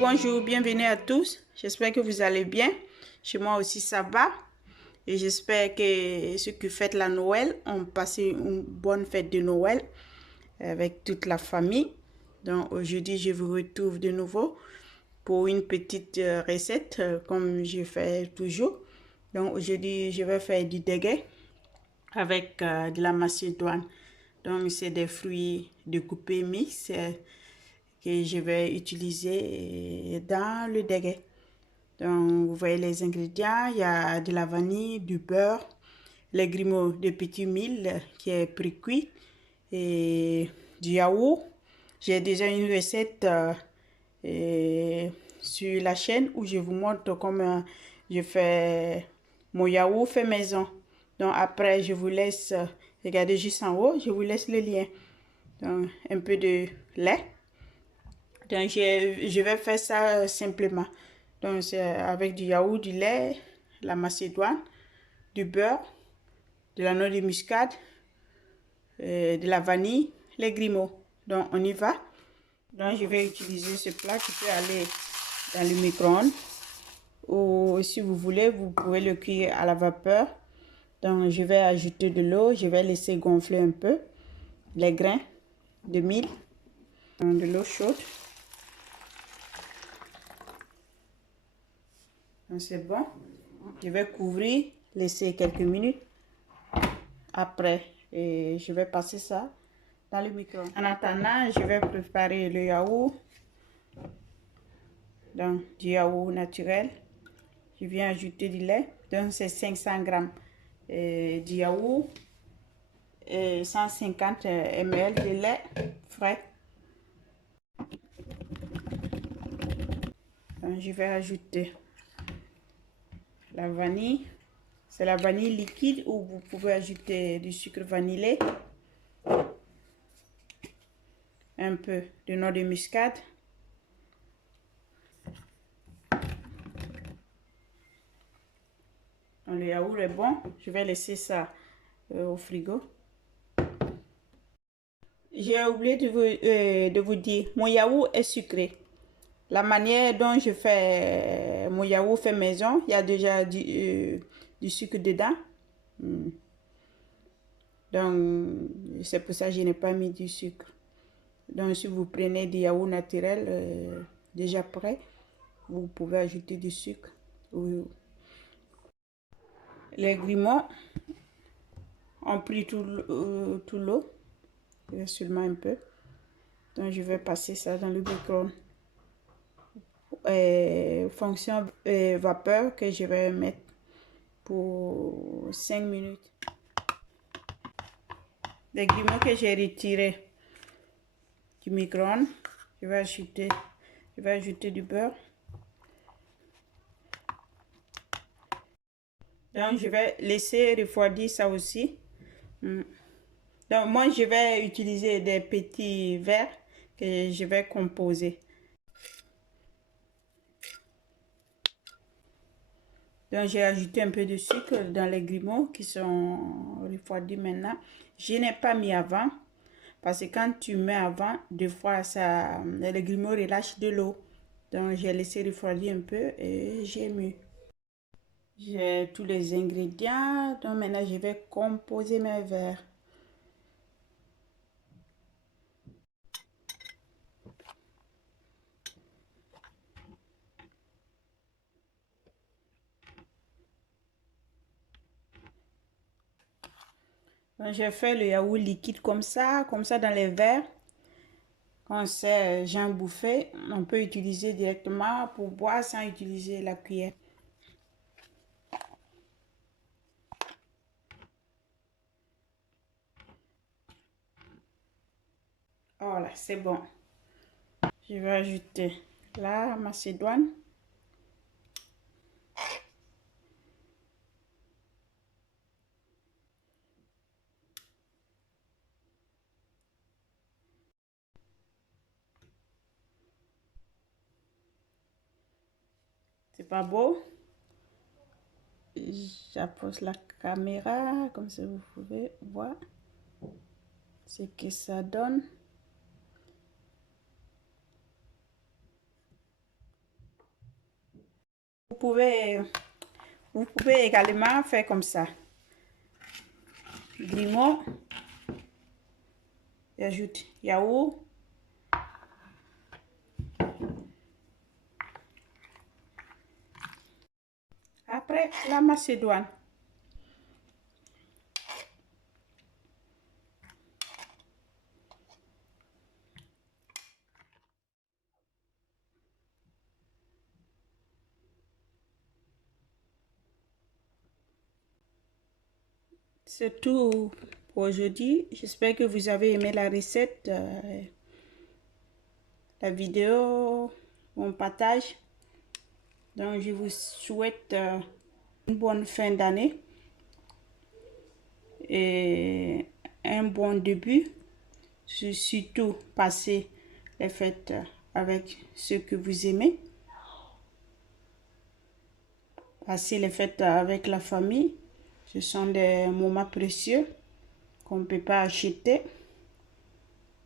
Bonjour, bienvenue à tous. J'espère que vous allez bien. Chez moi aussi, ça va. Et j'espère que ceux qui fêtent la Noël ont passé une bonne fête de Noël avec toute la famille. Donc aujourd'hui, je vous retrouve de nouveau pour une petite recette comme je fais toujours. Donc aujourd'hui, je vais faire du dégué avec de la macédoine. Donc c'est des fruits découpés mix que je vais utiliser dans le dégué. Donc, vous voyez les ingrédients, il y a de la vanille, du beurre, les grumeaux de petit mil qui est pré-cuit et du yaourt. J'ai déjà une recette sur la chaîne où je vous montre comment je fais mon yaourt fait maison. Donc, après, je vous laisse regarder juste en haut, je vous laisse le lien. Donc, un peu de lait. Donc, je vais faire ça simplement. Donc, c'est avec du yaourt, du lait, la macédoine, du beurre, de la noix de muscade, de la vanille, les grumeaux. Donc, on y va. Donc, je vais utiliser ce plat qui peut aller dans le micro-ondes. Ou si vous voulez, vous pouvez le cuire à la vapeur. Donc, je vais ajouter de l'eau. Je vais laisser gonfler un peu les grains de mil. De l'eau chaude. Donc, c'est bon. Je vais couvrir, laisser quelques minutes. Après, et je vais passer ça dans le micro-ondes. En attendant, je vais préparer le yaourt. Donc, du yaourt naturel. Je viens ajouter du lait. Donc, c'est 500 grammes du yaourt et 150 ml de lait frais. Donc, je vais ajouter la vanille. C'est la vanille liquide ou vous pouvez ajouter du sucre vanillé. Un peu de noix de muscade. Donc, le yaourt est bon. Je vais laisser ça au frigo. J'ai oublié de vous dire, mon yaourt est sucré. La manière dont je fais mon yaourt fait maison, il y a déjà du sucre dedans. Donc, c'est pour ça que je n'ai pas mis du sucre. Donc, si vous prenez du yaourt naturel déjà prêt, vous pouvez ajouter du sucre. Les grumeaux ont pris tout l'eau, seulement un peu. Donc, je vais passer ça dans le micro-ondes. Fonction vapeur que je vais mettre pour 5 minutes. Les grumeaux que j'ai retirés du micro-ondes, je vais ajouter du beurre. Donc, je vais laisser refroidir ça aussi. Donc, moi, je vais utiliser des petits verres que je vais composer. Donc, j'ai ajouté un peu de sucre dans les grumeaux qui sont refroidis maintenant. Je n'ai pas mis avant parce que quand tu mets avant, des fois, les grumeaux relâchent de l'eau. Donc, j'ai laissé refroidir un peu et j'ai mis. J'ai tous les ingrédients. Donc, maintenant, je vais composer mes verres. Donc, j'ai fait le yaourt liquide comme ça dans les verres. Quand c'est j'ai un bouffé, on peut utiliser directement pour boire sans utiliser la cuillère. Voilà, c'est bon. Je vais ajouter la macédoine. C'est pas beau? J'approche la caméra, comme ça vous pouvez voir ce que ça donne. pouvez également faire comme ça. Limon. J'ajoute yaourt. Après, la macédoine. C'est tout pour aujourd'hui. J'espère que vous avez aimé la recette, la vidéo, mon partage. Donc, je vous souhaite une bonne fin d'année et un bon début. Surtout, passez les fêtes avec ceux que vous aimez. Passez les fêtes avec la famille. Ce sont des moments précieux qu'on ne peut pas acheter.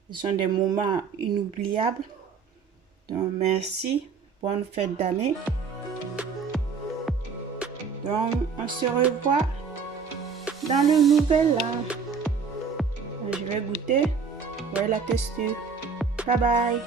Ce sont des moments inoubliables. Donc, merci. Bonne fête d'année. Donc, on se revoit dans le nouvel an. Je vais goûter. Voilà la texture. Bye bye.